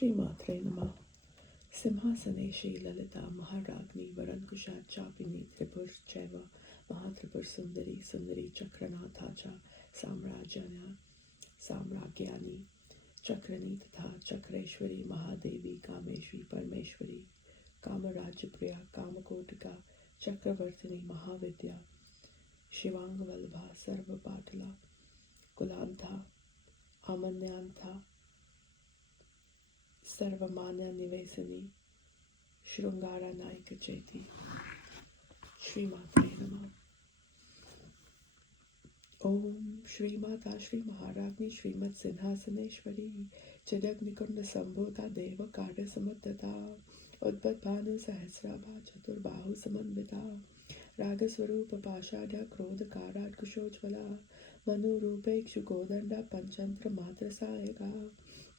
श्रीमात्रे नमः। सिंहासनेशी ललिता महाराज्ञी वरंकुशा चापिनी त्रिपुरश्चैव महात्रिपुर सुंदरी सुंदरी चक्रनाथा च साम्राज्ञानी चक्रनी तथा चक्रेश्वरी महादेवी कामेश्वरी परमेश्वरी कामराज्यप्रिया कामकोटिका चक्रवर्तिनी महाविद्या शिवांगवल्लभा सर्वपाटला कुलांथा अमन्यांथा सर्वमान्य निवेसिनी श्रृंगारा नायक चेती। श्रीमात्रे नमः। ओम श्रीमाता श्री महाराज्ञी श्रीमत् सिंहासनेश्वरी चिदग्निकुंड संभूता देव कार्य समुद्धता उद्भत भानु सहस्राभा चतुर्बाहु समन्विता रागस्वरूप पाषाढ़ क्रोध काराट कुशोज्वला मनुरूपेक्षु गोदंडा पंचंत्र मात्र सायका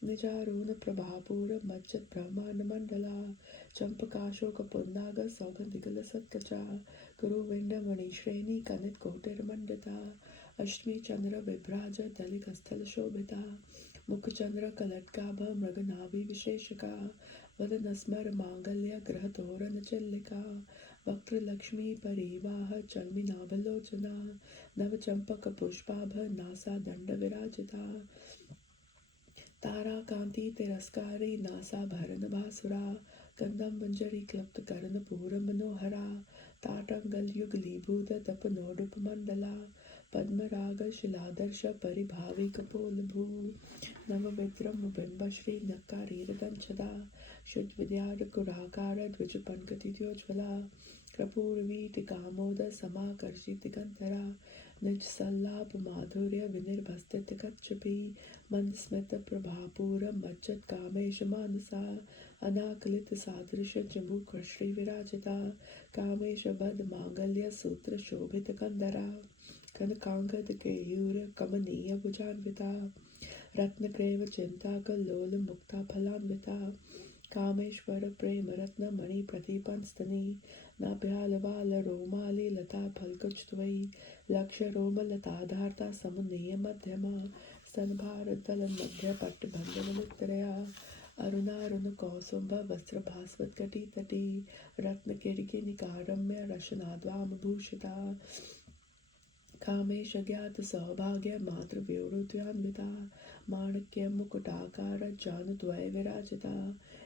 निजारूण प्रभापूर मज्जत ब्रह्मांड मंडला चंपकाशोक पुन्नाग सौगंधिकल सत्कचा कुरुविंड मणिश्रेणी कनित कोटिर मंडिता अष्टमी चंद्र विभ्राज दलित स्थल शोभिता मुख चंद्र कलटकाभ मृगनाभि विशेषका वदन स्मर मांगल्य ग्रह तोरण चिल्लिका वक्त्र लक्ष्मी परिवाह चलमी नाभलोचना नव चंपक पुष्पाभ नासा दंड विराजिता तारा कांति तिरस्कारी नासा भरन भासुरा कंदम मंजरी क्लप्त करण पूर मनोहरा ताटंगल युगलीभूत तप नोडुप मंडला पद्मराग शिलादर्श परिभावी कपोल भू नव विक्रम बिंब श्री नक्कारीरदंशदा शुद्ध विद्यार कुराकार द्विज पंकतिद्योज्वला कर्पूरवीट कामोद समाकर्षित गंधरा निज सल्लाप माधुर्य विनिर्भस्तित कच्छपी मंद स्मित प्रभापूर मज्जत कामेश मानसा अनाकलित सादृश जम्बू श्री विराजिता कामेश बद मांगल्य सूत्र शोभित कंदरा कनकांगद केयूर कमनीय भुजान्विता रत्नग्रेव चिंता कल्लोल मुक्ता फलान्विता कामेश्वर प्रेम रत्न मणि प्रतिपन स्तनी नाभ्याल वाल रोमाली लता फलकुचत्वयी लक्ष्य रोम लताधारता समुन्नीय मध्यमा स्तनभार तल मध्य पट्ट भंजनमुत्तरया अरुणारुण कौसुंभ वस्त्र भास्वत कटी तटी रत्न किरकी निकारम्य रशनाद्वाम भूषिता कामेश ज्ञात सौभाग्य मातृ व्योरुद्यान्विता माणक्य मुकुटाकार जानुद्वय विराजिता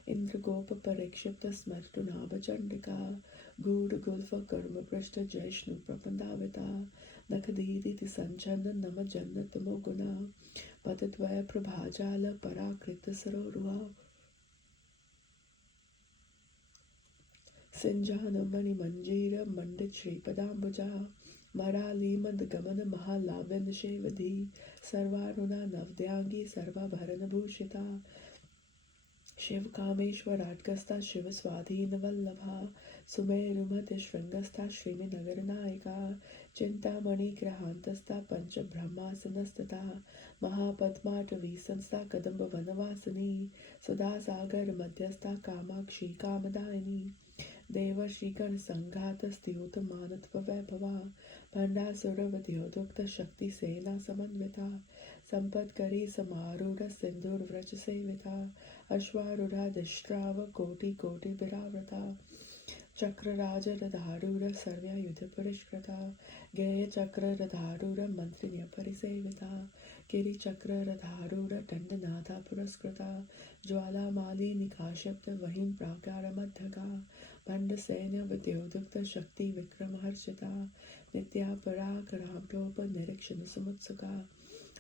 इंद्र गोप परीक्षिप्त स्मर्तुनाभ चंडिका गूढ़ गुल्फ कर्म पृष्ठ जयष्णु प्रपंदाविता नखदीदिति संचन्न नम जन्नत मोगुना पदद्वय प्रभाजाल पराकृत सरोरुहा सिंजान मणि मंजीर मंडित श्रीपदाम्बुजा मराली मंद गमन महालावण्य शेवधी सर्वारुणा नवद्यांगी सर्वाभरण भूषिता शिव कामेश्वराटकस्था शिव स्वाधीन वल्लभा सुमेरुमत श्रृंगस्था श्रीमि नगर नायिका चिंतामणि ग्रहांतस्था पंच ब्रह्मासनस्थिता महापद्माटवी संस्था कदम्ब वनवासिनी सदा सागर मध्यस्था कामाक्षी कामदायिनी देवर्षिगण संघात स्तुत मानत्व वैभवा भंडासुरवध्योदुक्त शक्ति सेना समन्विता संपद करी समारूढ़ सिंदूर व्रज सेविता अश्वारूढ़ा दिष्ट्राव कोटि कोटि विरावृता चक्र राज रधारूढ़ सर्वयुध पुरस्कृता गेय चक्र रधारूढ़ मंत्रिण्य परिसेविता गिरि चक्र रधारूढ़ दंडनाथा पुरस्कृता ज्वाला माली निकाशब्द वहीन प्राकार मध्यगा भंड सैन्य विद्योदुक्त शक्ति विक्रम हर्षिता नित्या पराक्रमोप निरीक्षण समुत्सुका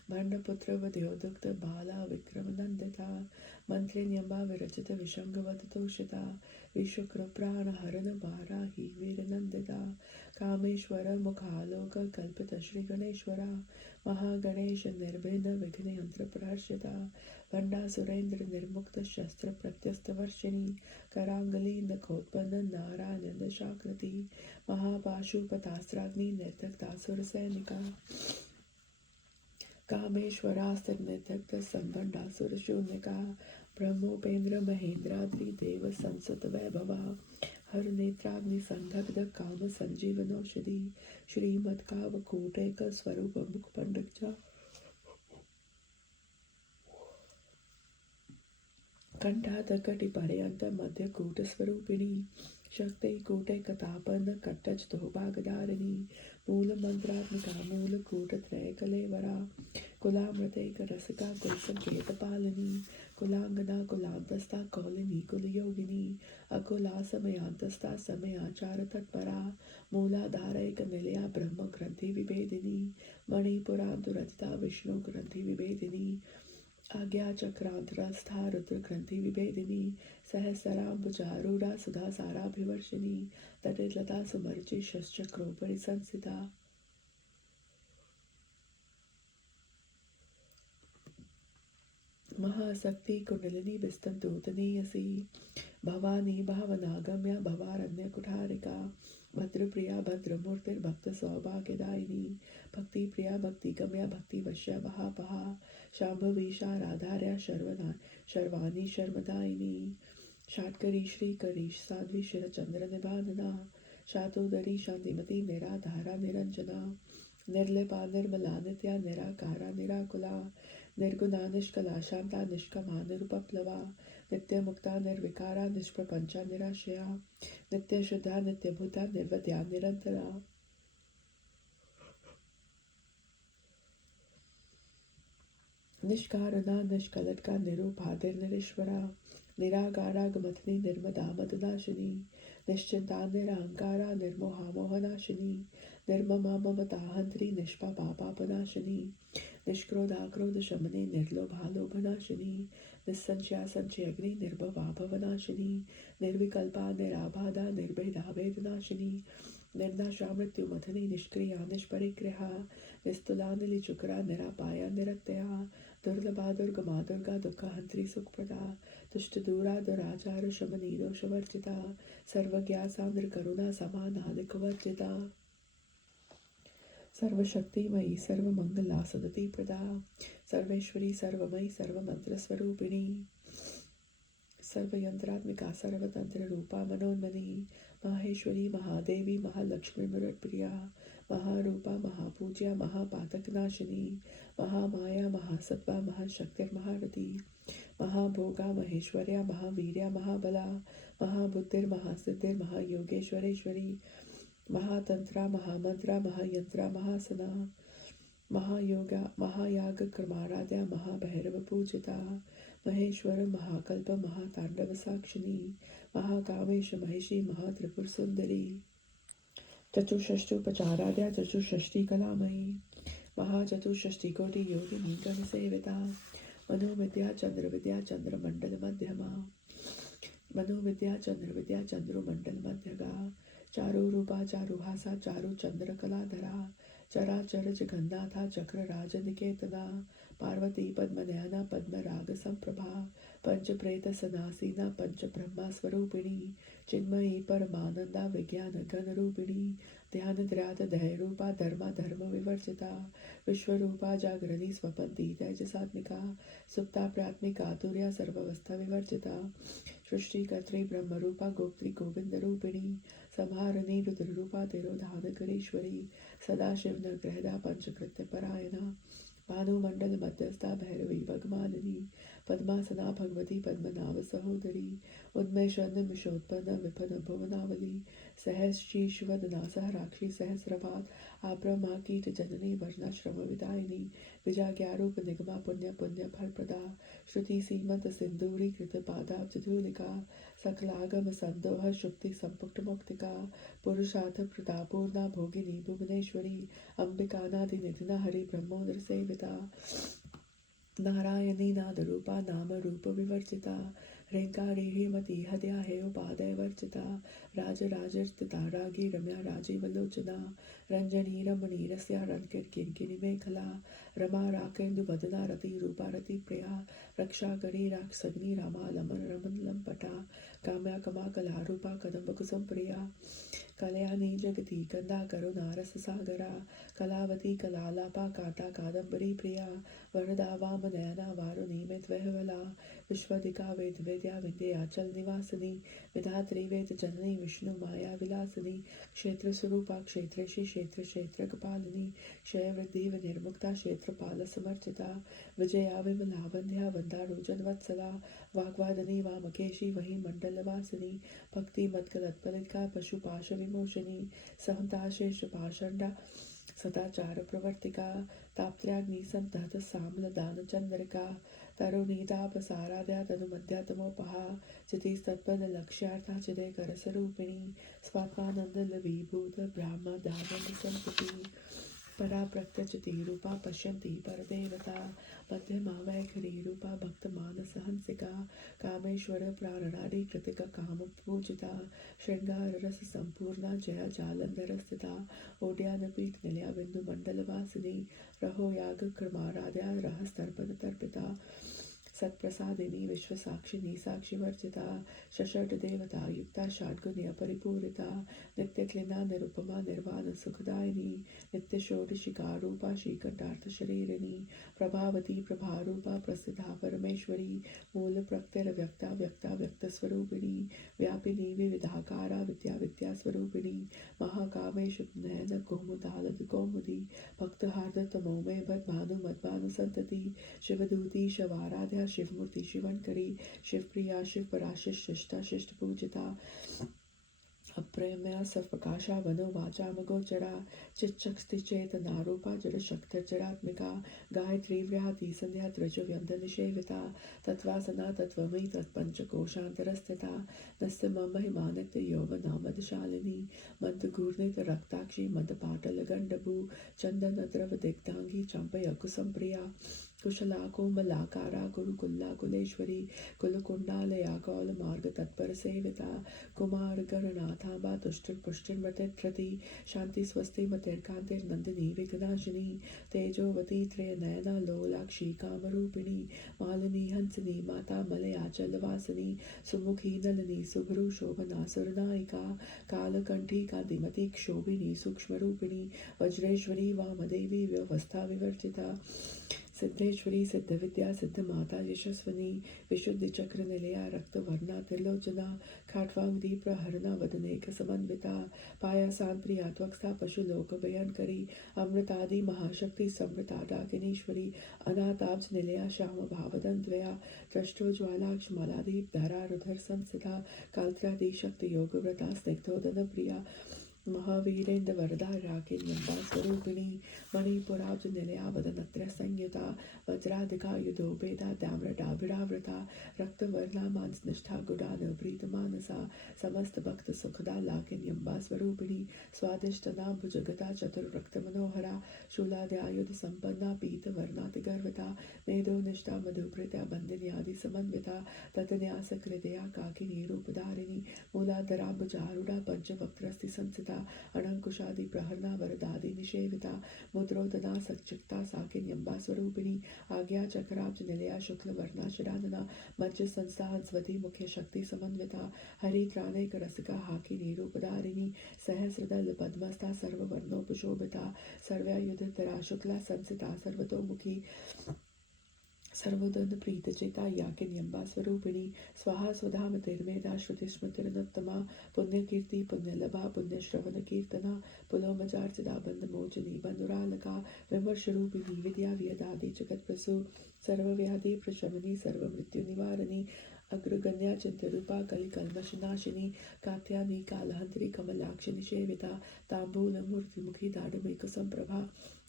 भंडपुत्र वध्योदुक्त बाला विक्रम नंदिता मंत्रिण्यंबा विरचित विशंगवत तोषिता विश्वकृप्राण हरण वाराही वीर नंदिता कामेश्वर मुखालोक कल्पित श्री गणेश्वरा महागणेश निर्भिन्न विघ्न यंत्र प्रहर्षिता भंडा सुरेंद्र निर्मुक्त शस्त्र प्रत्यस्त वर्षिणी करांगली नखोत्पन्न नारायण शाकृति महापाशुपतास्त्राग्नि निर्दग्धासुर सैनिका कामेश्वरास्त्रनिदग्ध संभंडासुर शून्यका ब्रह्मोपेन्द्र महेंद्राद्रि देव संसत वैभवा हर नेत्राग्नि संदग्ध काम संजीवनौषधि श्रीमत्कावकूटैक स्वरूप मुख पंडित कंठातकटिपर्यन्त मध्यकूटस्वरूपिणी शक्तिकूटैकतापन्न कट्टजतोभागधारिणी मूलमन्त्रात्मिका मूलकूटत्रयकलेवरा कुलामृतैकरसिका कुलसङ्केतपालिनी कुलाङ्गना कुलान्तस्था कौलिनी कुलयोगिनी अकुलासमयान्तस्था समयाचारतत्परा मूलाधारैकनिलया ब्रह्मग्रन्थिविभेदिनी मणिपुरान्तुरचिता विष्णुग्रन्थिविभेदिनी आज्ञाचक्रान्तरस्था रुद्रग्रन्थिविभेदिनी सहस्राम्बुजारूढा सुधासाराभिवर्षिणी तटिलता सुमर्चि शश्चक्रोपरि संस्थिता महाशक्ति कुंडलिनी विस्तन्तूतनीयसी भवानी भावनागम्या भवारण्यकुठारिका भद्रप्रिया भद्रमूर्तिर्भक्तसौभाग्यदायिनी भक्तिप्रिया भक्तिगम्या भक्तिवश्या महापहा शाम्भवी शाराधार्या शर्वाणी शर्मदायिनी शाट्करी श्रीकरी साध्वी शिरचन्द्रनिभानना शातोदरी शान्तिमती निराधारा निरञ्जना निर्लिपा निर्मला नित्या निराकारा निराकुला निर्गुणा निष्कला शांता निष्कमा निरुपप्लवा नित्यमुक्ता निर्विकारा निष्प्रपंचा निराशया नित्यशुद्धा नित्यभूता निर्वद्या निरंतरा निष्कारणा निष्कलटका निरूपाधिर्निरीश्वरा निराकारा गमथनी निर्मदा मदनाशिनी निश्चिंता निरहंकारा निर्मोहा मोहनाशिनी निर्ममा ममताहंत्री निष्पापा पापनाशिनी निष्क्रोधाक्रोध शमने निर्लोभालोभनाशिनी निस्संशया संशयग्नि निर्भवा भवनाशिनी निर्विकल्पा निराबाधा निर्भेदा भेदनाशिनी निर्नाशा मृत्युमथनी निष्क्रिया निष्परिग्रहा निस्तुला निलिचुकरा निरापाया निरत्यया दुर्लभा दुर्गमा दुर्गा दुःखहंत्री सुखप्रदा तुष्टदूरा दुराचार शमनी दोषवर्जिता सर्वज्ञा सान्द्र करुणा समानादिकवर्जिता सर्वशक्तिमयी सर्वमंगला सदति प्रदा सर्वेश्वरी सर्वमयी सर्वमंत्रस्वरूपिणी सर्वयंत्रात्मिका सर्वतंत्र रूपा मनोन्मनी माहेश्वरी महादेवी महालक्ष्मी मुरप्रिया महारूपा महापूज्या महापातकनाशिनी महामाया महासत्वा महाशक्तिर्महारथी महाभोगा महेश्वर्या महावीर्या महाबला महाबुद्धिर्महासिद्धिर्महायोगेश्वरेश्वरी महातंत्रा महामंत्रा महायंत्रा महासना महायोगा महायाग क्रमाराध्या महाभैरव पूजिता महेश्वर महाकल्प महातांडव साक्षिणी महाकामेश महिषी महात्रिपुर सुंदरी चतुष्षष्टुपचाराध्या चतुष्षष्टि कलामयी महाचतुष्षष्टि कोटि योगिनी गण सेविता मनोविद्या चंद्र मंडल मध्यमा मनोविद्या चंद्र मंडल मध्यगा चारु रूपा चारुहासा चारु चंद्र कलाधरा चराचर जगन्नाथा चक्र राज निकेतना पार्वती पद्मनयना पद्म राग संप्रभा पंच प्रेत सनासीना पंच ब्रह्मा स्वरूपिणी चिन्मयी परमानंदा विज्ञान घन रूपिणी ध्यान ध्यात दय रूपा धर्मा धर्म विवर्जिता विश्वरूपा जागरणी स्वपंती तेजसात्मिका सुप्ता प्रात्मिका तुर्या सर्वावस्था विवर्जिता सृष्टिकर्त्री ब्रह्मरूपा गोप्त्री गोविंद रूपिणी संहारिणी रुद्र रूपा तिरोधानकरीश्वरी सदाशिव नग्रहदा पंचकृत्य परायणा भानुमंडल मध्यस्था भैरवी भगमालिनी पद्मासना भगवती पद्मनाभ सहोदरी उन्मेषोत्पन्न विपन भुवनावली सहस्रीश्वदना सहराक्षी सहस्रपाद आब्रह्मा कीट जननी वर्णाश्रम विदायिनी विजाग्यारूप निगमा पुण्य पुण्य फलप्रदा श्रुति सीमंत सिंदूरी कृत पादाब्जधूलिका सकलागम संदोह शुक्ति संपुक्त मुक्तिका पुरुषार्थ प्रदा पूर्णा भोगिनी भुवनेश्वरी अंबिकानादि निधिना हरि ब्रह्मोदर सेविता नारायणी नादरूपा नाम रूप विवर्जिता ह्रेंकारी हेमती हद्या हे उपादय वर्जिता राजराजस्थिता रागी रम्या राजीवलोचना रंजनी रमणी रस्या रंकिरकिंकिनी मेखला रमा राकेन्दुवदना रति रूपा रति प्रिया रक्षा करी राक्षसग्नि रामा लमन रमन लंपटा काम्या कमा कला रूपा कदम्ब कुसुम प्रिया कल्याणी जगती कंदा करुणा रस सागरा कलावती कलालापा काटा कादम्बरी प्रिया वरदा वाम नयना वारुणी मितवहवला विश्वदिका वेद वेद्या विंध्याचल निवासिनी विधात्री वेद जननी विष्णु माया विलासिनी क्षेत्र स्वरूपा क्षेत्रेशी क्षेत्र क्षेत्र कपालिनी क्षय वृद्धि विनिर्मुक्ता क्षेत्रपाल समर्चिता विजया विमला वंध्या वंदारूजन वत्सला वाग्वादिनी वामकेशी वही मंडलवासिनी भक्ति मत्कलत्पलिका पशुपाश विमोचनी सहंता शेष पाषंडा सदाचार प्रवर्तिका ताप्त्र्याग्नि संतहत साम्ल दान चंद्रिका तरुणीतापसाराध्या तनुमध्या तमोपहा चितिस्तत्पद लक्ष्यार्था चिदय करस्वरूपिणी स्वात्मानंद लवीभूत ब्राह्म दानंद संतति परा प्रत्यचिति रूपा पश्यन्ति परदेवता मध्यमा वैखरी रूपा भक्त मानस हंसिका कामेश्वर प्राणनाडी कृतिका काम पूजिता श्रृंगार रस संपूर्णा जया जालंधर स्थिता ओड्यान पीठ निलया बिंदु मंडल वासिनी रहो याग क्रमाराध्या रहस्तर्पण तर्पिता सत्प्रसादिनी विश्व साक्षिनी साक्षी वर्जिता शषट देवता युक्ता षाड्गुण्य परिपूरिता नित्य क्लिना निरुपमा निर्वाण सुखदायिनी नित्य षोडशिका रूपा श्रीकंठार्थ शरीरिणी प्रभावती प्रभारूपा प्रसिद्धा परमेश्वरी मूल प्रत्यय व्यक्ता व्यक्ता व्यक्त स्वरूपिणी व्यापिनी विविधाकारा विद्या विद्या स्वरूपिणी महाकामेश नयन कौमुदाल कौमुदी भक्त हार्द तमोमय भानु मद्भानु संतति शिवदूती शवाराध्या शिवमूर्ति शिवनकरी शिवप्रिया शिवपराशिष शिष्टा शिष्ट पूजिता अप्रमेया सप्रकाशा वनो वाचा मगोचरा चिच्चक्ति चेतना रूपा जड़ शक्ति जड़ात्मिका गायत्री व्याहति संध्या त्रजो व्यंजन निषेविता तत्वासना तत्वमयी तत्पंचकोशांतरस्थिता नस्य मम महिमानित्य यौवना मदशालिनी मदघूर्णित रक्ताक्षी मदपाटल गंडभू चंदन द्रव दिग्धांगी चंपय कुसुमप्रिया कुशला कोमलाकारा गुरुकुल्ला कुलेश्वरी कुलकुंडालया कौल मार्ग तत्पर सेविता कुमार गणनाथाबा तुष्टिर पुष्टिर मतिप्रति शांति स्वस्ति मतिर्कांतिर नंदिनी विघ्नाशिनी तेजोवती त्रय नयना लोलाक्षी कामरूपिणी मालिनी हंसिनी माता मलयाचल वासिनी सुमुखी नलिनी सुभ्रु शोभना सुरनायिका कालकंठी कांतिमती क्षोभिनी सूक्ष्म रूपिणी वज्रेश्वरी वामदेवी व्यवस्था विवर्जिता सिद्धेश्वरी सिद्ध विद्या सिद्ध माता यशस्विनी विशुद्धि चक्र निलया रक्त वर्णा त्रिलोचना खाटवांगी प्रहरणा वदनेक समन्विता पाया सांप्रिया त्वक्सा पशुलोक भयंकरी अमृतादि महाशक्ति समृता डाकिनीश्वरी अनाताब्ज निलया श्याम भावदंत्वया दृष्टो ज्वालाक्ष मलादीप धरा रुधर संसिता कालत्रादि शक्ति योग व्रता स्निग्धोदन प्रिया महावीरेन्द्र वरदा राकिन्यम्बा स्वरूपिणी मणिपुराब्ज निलया वदनत्र संयुता वज्राधिका युधोपेदा दाम्रडाभिरावृता रक्तवर्णा मांसनिष्ठा गुडान प्रीत मानसा समस्त भक्त सुखदा लाकिन्यम्बा स्वरूपिणी स्वादिष्टना भुजगता चतुर्वक्त मनोहरा शूलाद्यायुध संपन्ना पीत वर्णाति गर्वता मेधो निष्ठा मधुप्रीत्या बंदिनी आदि समन्विता ततन्यास हृदया काकिनी रूपधारिणी मूलाधराम्बुजारूढ़ा पंचवक्त्रस्ति संसिता अणंकुशादि प्रहरणा वरदादि निषेविता मुद्रोदना सच्चिक्ता साकिन्यम्बा स्वरूपिणी आज्ञा चक्राब्ज निलया शुक्ल वर्णा शरानना मज्ज संस्था हंसवती मुख्य शक्ति समन्विता हरित्राणेक रसिका हाकिनी रूपधारिणी सहस्रदल पद्मस्था सर्ववर्णोपशोभिता सर्वयुधतरा शुक्ला संसिता सर्वतोमुखी सर्वोदन प्रीत चेता याकिन्यम्बा स्वरूपिणी स्वाहा स्वधाम तिर्मेधा श्रुति स्मृतिरनुत्तमा पुण्यकीर्ति पुण्यलभा पुण्यश्रवण कीर्तना पुलोमजार्चिदा बंध मोचनी बंधुरालका विमर्श रूपिणी विद्या व्यदादि जगत प्रसु सर्वव्याधि प्रशमनी सर्व मृत्यु निवारणी अग्रगण्या चिंतरूपा कलिकल्मषनाशिनी कात्यानी कालहंत्री कमलाक्ष निषेविता तांबूल मूर्तिमुखी दाडुमेक संप्रभा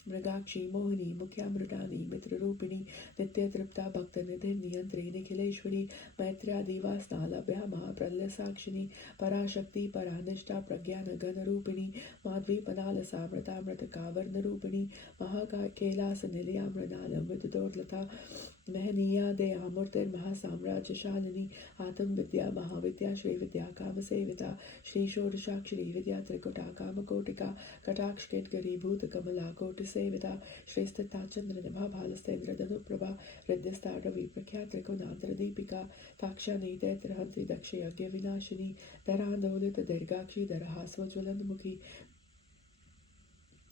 मृगाक्षी मोहिनी मुख्यामृडानी मित्ररूपिणी नित्य तृप्ता भक्त निधि नियंत्री निखिलेश्वरी मैत्र्यादिवासनालभ्या महाप्रलय साक्षिणी पराशक्ति परानिष्ठा प्रज्ञान घन रूपिणी माध्वी पनाल सामृतामृत कावर्ण रूपिणी महाकैलास निलया मृणाल मृदुदोर्लता महनीया दयामूर्तिर्महासाम्राज्यशालिनी आत्म विद्या महाविद्या श्री विद्या काम सेविता श्री षोडशाक्षरी विद्या त्रिकुटा काम कोटिका कटाक्ष केटगरीभूत कमला कोटि सेविता श्री स्थिता चंद्र निभा भालस्तेन्द्र धनुप्रभा हृदयस्था रवि प्रख्यात त्रिकोणांतर दीपिका ताक्षानी दैत्रहंत्री दक्ष यज्ञ विनाशिनी धरांदोलित दीर्घाक्षी धरहास्वज्वलन मुखी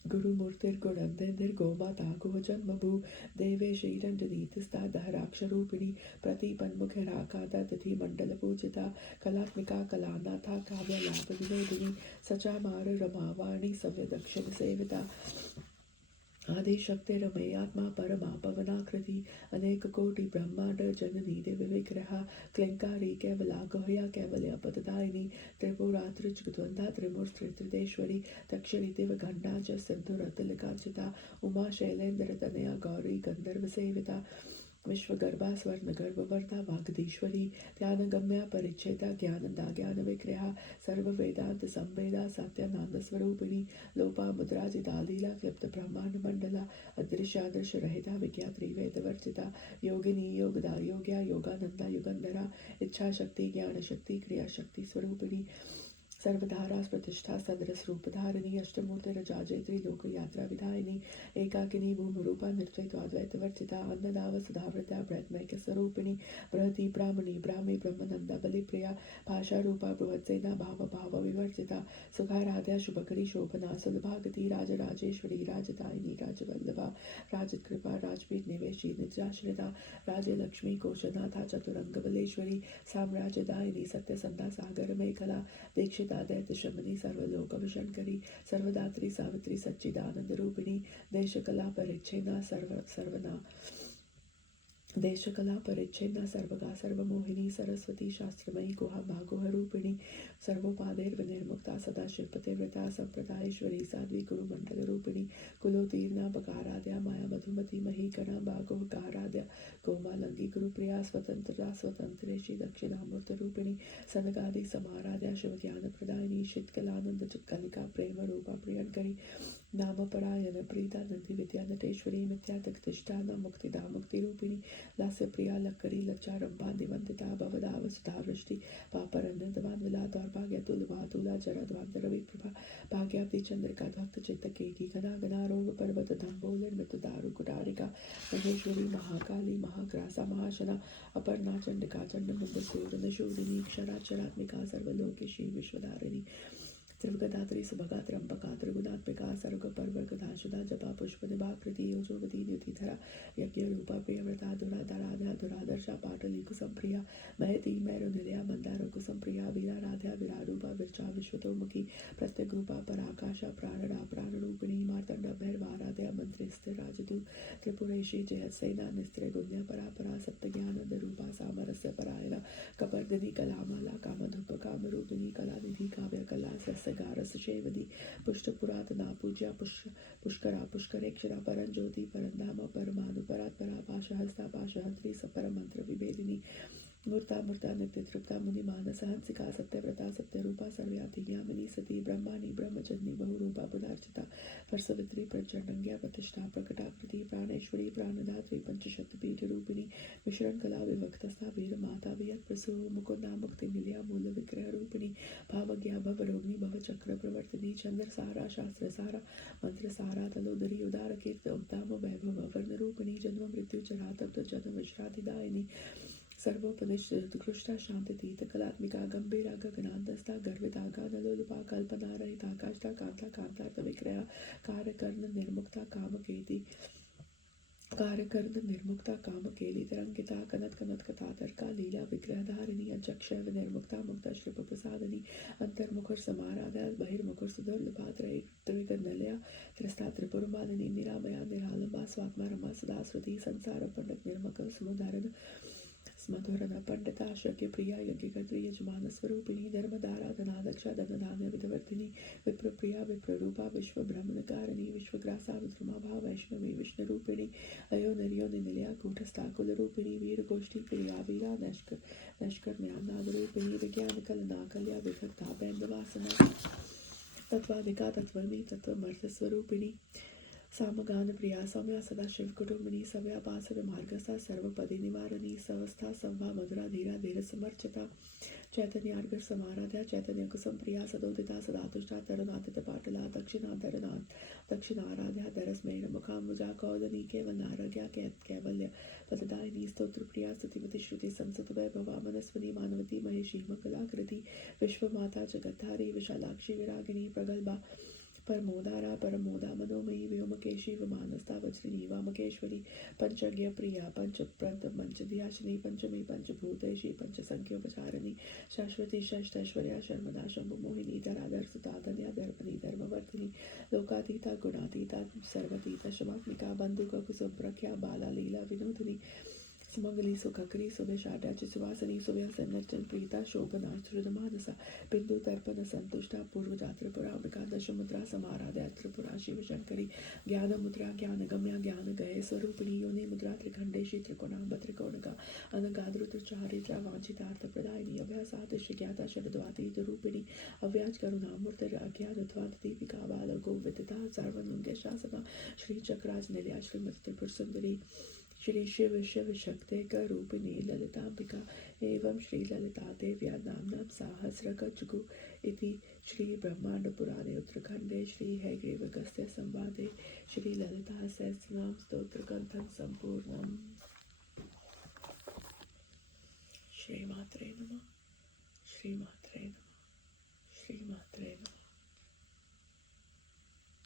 गुरुमूर्तिर्गुणन्दिर्गोमाता गुहजन्मभू देवे श्रीरञ्जनीतिस्ता दहराक्षरूपिणी प्रतिपन्मुखराकादतिथि मण्डलपूजिता कलात्मिका कलानाथा काव्यलापविनोदिनी सचामार रमावाणी सव्यदक्षिणसेविता आदिशक्तिरमेयात्मा परमा पवनाकृति अनेक कोटि ब्रह्मांड जननी दिव्य विग्रहा क्लिंकारी कैवला गुह्या कैवल्यपददायिनी त्रिपुरात्रिजगद्वंदा त्रिमूर्तित्रिदेश्वरी दक्षिणी दिवगंडा च सिंधुरतलिकाचिता उमा शैलेन्द्र तनया गौरी गंधर्व सेविता विश्वगर्भा स्वर्णगर्भवर्ता वागधीश्वरी ध्यानगम्या परिच्छेदा ज्ञानदा ज्ञान विग्रहा सर्ववेदांत संवेदा सत्यानंद स्वरूपिणी लोपा मुद्राजिता लीला क्लिप्त ब्रह्मांड मंडला अदृश्यादृश्य रहिता विज्ञात्री वेदवर्जिता योगिनी योगदा योग्या योगानंदा युगंधरा इच्छा शक्ति ज्ञान शक्ति क्रिया शक्ति स्वरूपिणी सर्वधारा प्रतिष्ठा सदरस रूपधारिणी अष्टमूर्तिरजाजयत्री लोक यात्रा विधायिनी एकाकिनी भूमरूपा निर्चयद्वैत वर्जिता अन्नदाव सुधावृता ब्रह्मैक स्वरूपिणी बृहति ब्राह्मणी ब्राह्मी ब्रह्मनंदा बलिप्रिया भाषा रूपा बृहत्सेना भाव भाव विवर्जिता सुखाराध्या शुभकरी शोभना सुलभागति राजराजेश्वरी राजदायिनी राजवल्लभा राजकृपा राजपीठ निवेशी निजाश्रिता राजलक्ष्मी कोशनाथा चतुरंग बलेश्वरी साम्राज्यदायिनी सत्यसंधा सागर मेखला दीक्षिता दैत्य शमनी सर्वलोक विशंकरी सर्वदात्री सावित्री सच्चिदानंद रूपिणी देशकला परिच्छेदा सर्वना देशकला परिच्छेदा सर्वगा सर्वमोहिनी सरस्वती शास्त्रमयी गुहा भागोह रूपिणी सर्वोपादेर्विनिर्मुक्ता सदा शिवपतिव्रता संप्रदायेश्वरी साध्वी गुरुमंडल रूपिणी कुलोतीर्णा बकाराध्या माया मधुमती महीकणा भागोहकाराध्या गोमालंगी गुरुप्रिया स्वतंत्रता स्वतंत्रेशी दक्षिणामूर्त रूपिणी सनगादि समाराध्या शिवज्ञान प्रदायिनी शीतकलानंद चित्कलिका प्रेम रूपा प्रियंकरी नाम परायण प्रीता नंदी विद्या नटेश्वरी मिथ्या तकतिष्ठा न मुक्तिदा मुक्ति रूपिणी लास्य प्रिया लक्करी लज्जा रंभा दिवंदिता भवदाव सुधा वृष्टि पापरन्नदवान विला दौर्भाग्य तुलवा जरद्वांतर विप्रभा भाग्याब्धि चंद्रिका भक्त चित्त केकी घना घना रोग पर्वत धम्बोलिर मृत दारु कुटारिका महेश्वरी महाकाली महाग्रासा महाशना अपर्णा चंडिका चंड मुंड सूरन शूरिणी क्षराक्षरात्मिका सर्वलोकेशी विश्वधारिणी त्रिवगदात्री सुभगा त्र्यंबका त्रिगुणात्मिका सर्ग पर्वगदाशुदा जपा पुष्प निभाकृति योजोवती द्युतिधरा यज्ञ रूपा प्रियव्रता दुराधराध्या दुरादर्शा पाटली कुसंप्रिया महती मैरुनिलया मंदार कुसंप्रिया वीराराध्या विरारूपा विरचा विश्वतोमुखी प्रत्यग रूपा पराकाशा प्राणरा प्राणरूपिणी मार्तंड भैरवाराध्या मंत्री स्थिर राजदू त्रिपुरेशी जयसेना निस्त्रे गुण्य परापरा सप्तज्ञानंद रूपा सामरस्य परायणा कपर्दिनी कलामाला कामधुप कामरूपिणी कलानिधि काव्य कला गारस शेवदी पुष्ट पुरातना पूज्या पुष्करा पुष्करेक्षरा परंज्योति परंधाम परमानु परात्परा पाशहस्ता पाशहंत्री सपर मंत्र विभेदिनी मूर्ता मूर्ता नित्य तृप्ता मुनि मानस हंसिका सत्यव्रता सत्यरूपा सर्व्याधिज्ञामिनी सती ब्रह्माणी ब्रह्मजननी बहुरूपा पुनार्चिता परसवित्री प्रचंडंग्या प्रतिष्ठा प्रकटाकृति प्राणेश्वरी प्राणदात्री पंचशतपीठ रूपिणी मिश्रण कला विभक्तस्था वीर माता वियत प्रसू मुकुंदा मुक्ति निलया मूल विग्रह रूपिणी भावज्ञा भवरोगिणी भवचक्र प्रवर्तिनी चंद्र सारा शास्त्र सारा मंत्र सारा तलोदरी उदार कीर्त उत्तम वैभव वर्ण रूपिणी जन्म मृत्यु चरा तप्त जन्म विश्रातिदायिनी सर्वोपनिषदुत्कृष्टा शांति तीत कलात्मिका गंभीरा गगनांतस्था गर्विता गानलोलुपा कल्पना रहिता काष्ठा कांता कांतार्थ विक्रया कार्यकर्ण निर्मुक्ता कामकेति कार्यकर्ण निर्मुक्ता कामकेली तरंगिता कनत कनत कथा तर्का लीला विग्रहधारिणी अजक्षय निर्मुक्ता मुक्ता श्रीप प्रसादिनी अंतर्मुखर समाराध्या बहिर्मुखर सुदुर्लभा त्रिगनलया त्रिस्ता त्रिपुरमालिनी निरामया निरालंबा स्वात्मा रमा सदा श्रुति संसार पंडित निर्मक सुमधारण स्मधुरन पंडिता शक्य प्रिया यज्ञकर्त्री यजमान स्वरूपिणी धर्मधारा धनादक्षा धनधान्य विधवर्तिनी विप्रप्रिया विप्ररूपा विश्व ब्रह्मणकारिणी विश्वग्रासा विद्रुमा भाव वैष्णवी विष्णु रूपिणी अयो निर्यो निलया कूटस्था कुल रूपिणी वीर गोष्ठी प्रिया वीरा नष्कर म्यानाद रूपिणी विज्ञान कलना कल्या विभक्ता बैंदवासना तत्वाधिका तत्वमी तत्वमर्थ स्वरूपिणी सामगान प्रिया सौम्या सदा शिव कुटुंबिनी सव्या पासव मार्गस्था सर्वपदी निवारणी सवस्था संभा मधुरा धीरा धीर समर्चिता चैतन्यार्घ समाराध्या चैतन्य कुसुम प्रिया सदोदिता सदातुष्टा तरुणातित पाटला दक्षिणाराध्या दरस्मेर मुखाम्बुजा कौदनी केवल नारज्ञा कैवल्य पददायिनी स्तोत्र प्रिया स्तुतिमति श्रुति संसत वैभवा मनस्विनी मानवती महेशी मंगलाकृति विश्वमाता जगद्धारी विशालाक्षी विरागिनी प्रगल्भा परमोदारा परमोदा मनोमयी व्योमकेशी विमानस्था वज्रिनी वामकेश्वरी पंचज्ञ प्रिया पंचप्रंत पंचध्याशिनी पंचमी पंचभूतेशी पंचसंख्योपचारिणी शाश्वती षष्ठैश्वर्या शर्मदा शंभुमोहिनी धराधर सुता धन्या धर्मनी धर्मवर्तिनी लोकातीता गुणातीता सर्वतीता शमात्मिका बंधुक कुसुप्रख्या बाला लीला विनोदिनी सुमंगली सुखकरी सुविशाटा सुवासनी सुव्यसन नर्चन प्रीता शोभना श्रुतमानसा बिंदु तर्पण संतुष्टा पूर्व त्रिपुरा दशमुद्रा समाराध्या त्रिपुरा शिव शंकरी ज्ञान मुद्रा ज्ञान गम्या ज्ञान गए स्वरूपिणी योनि मुद्रा त्रिखंडेशी त्रिकोणांब त्रिकोणका अनगाद्रुत चारित्रा वांछितार्थ प्रदायिनी अभ्यासादिश ज्ञाता शरद्वाती रूपिणी अव्याज करुणामूर्ति अज्ञानत्वाद दीपिका बाल गोविदिता सर्वनुंग्य शासना श्री चक्राज निलया श्रीमती त्रिपुर सुंदरी श्री शिव शिव शक्ति रूपिणी ललितांबिका एवं श्री ललिता देव्या नाम्नां सहस्रकचगु इति श्री ब्रह्मांड पुराणे उत्तरखंडे श्री हैग्रीवगस्त्य संवादे श्री ललिता सहस्रनाम स्तोत्र ग्रंथं संपूर्णम्। श्री मात्रे नमः। श्री मात्रे नमः। श्री मात्रे नमः।